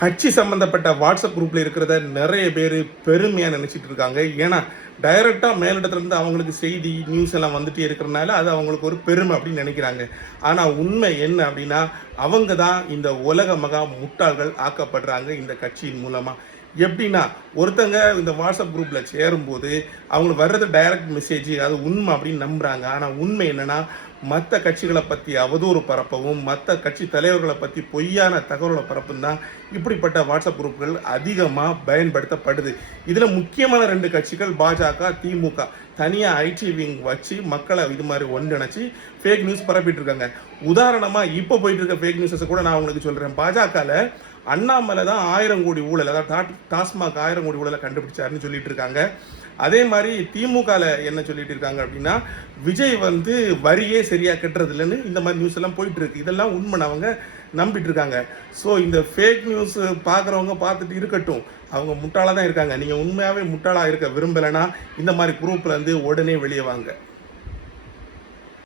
கட்சி சம்பந்தப்பட்ட வாட்ஸ்அப் குரூப்ல இருக்கிறத நிறைய பேர் பெருமையா நினைச்சிட்டு இருக்காங்க. ஏன்னா டைரக்டா மேலிடத்துல இருந்து அவங்களுக்கு செய்தி நியூஸ் எல்லாம் வந்துட்டே இருக்கிறனால அது அவங்களுக்கு ஒரு பெருமை அப்படின்னு நினைக்கிறாங்க. ஆனா உண்மை என்ன அப்படின்னா, அவங்க தான் இந்த உலக மகா முட்டாள்கள் ஆக்கப்படுறாங்க இந்த கட்சியின் மூலமா. எப்படின்னா, ஒருத்தங்க இந்த வாட்ஸ்அப் குரூப்ல சேரும்போது அவங்களுக்கு வர்றது டைரக்ட் மெசேஜ் அது உண்மை அப்படின்னு நம்புறாங்க. ஆனா உண்மை என்னன்னா, மற்ற கட்சிகளை பற்றி அவதூறு பரப்பவும் மற்ற கட்சி தலைவர்களை பற்றி பொய்யான தகவல்களை பரப்பும் தான் இப்படிப்பட்ட வாட்ஸ்அப் குரூப்கள் அதிகமாக பயன்படுத்தப்படுது. இதில் முக்கியமான 2 கட்சிகள் பாஜக, திமுக தனியாக ஐடி விங் வச்சு மக்களை இது மாதிரி ஒன்றிணைச்சு ஃபேக் நியூஸ் பரப்பிட்டு இருக்காங்க. உதாரணமாக இப்போ போயிட்டு இருக்க ஃபேக் நியூஸஸ் கூட நான் உங்களுக்கு சொல்கிறேன். பாஜகவில் அண்ணாமலை தான் 1000 கோடி ஊழல், அதாவது டாஸ்மாக் 1000 கோடி ஊழலை கண்டுபிடிச்சாருன்னு சொல்லிட்டு இருக்காங்க. அதே மாதிரி திமுகவில் என்ன சொல்லிட்டு இருக்காங்க அப்படின்னா, விஜய் வரியே சரியா கட்டுறது இல்லைன்னு இந்த மாதிரி நியூஸ் எல்லாம் போயிட்டு இருக்கு. இதெல்லாம் உண்மை அவங்க நம்பிட்டு இருக்காங்க. ஸோ இந்த ஃபேக் நியூஸ் பார்க்குறவங்க பார்த்துட்டு இருக்கட்டும், அவங்க முட்டாளாக தான் இருக்காங்க. நீங்கள் உண்மையாகவே முட்டாளாக இருக்க விரும்பலைன்னா இந்த மாதிரி குரூப்ல இருந்து உடனே வெளியே வாங்க.